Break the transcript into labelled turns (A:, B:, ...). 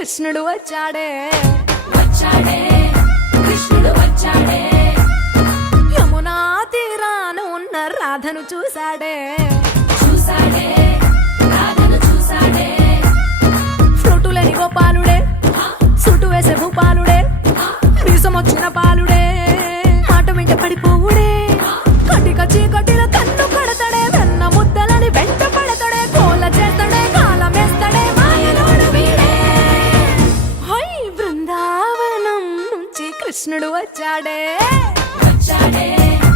A: కృష్ణుడు వచ్చాడే.
B: వచ్చాడే. కృష్ణుడు వచ్చాడే.
A: యమునా తీరాన ఉన్న రాధను చూశాడే.
B: చూసాడే రాధను చూసాడే
A: ఫ్రూటులేని గోపాలుడే. సుటు వేసే భూపాలుడే కృష్ణుడు వచ్చాడే. వచ్చాడే.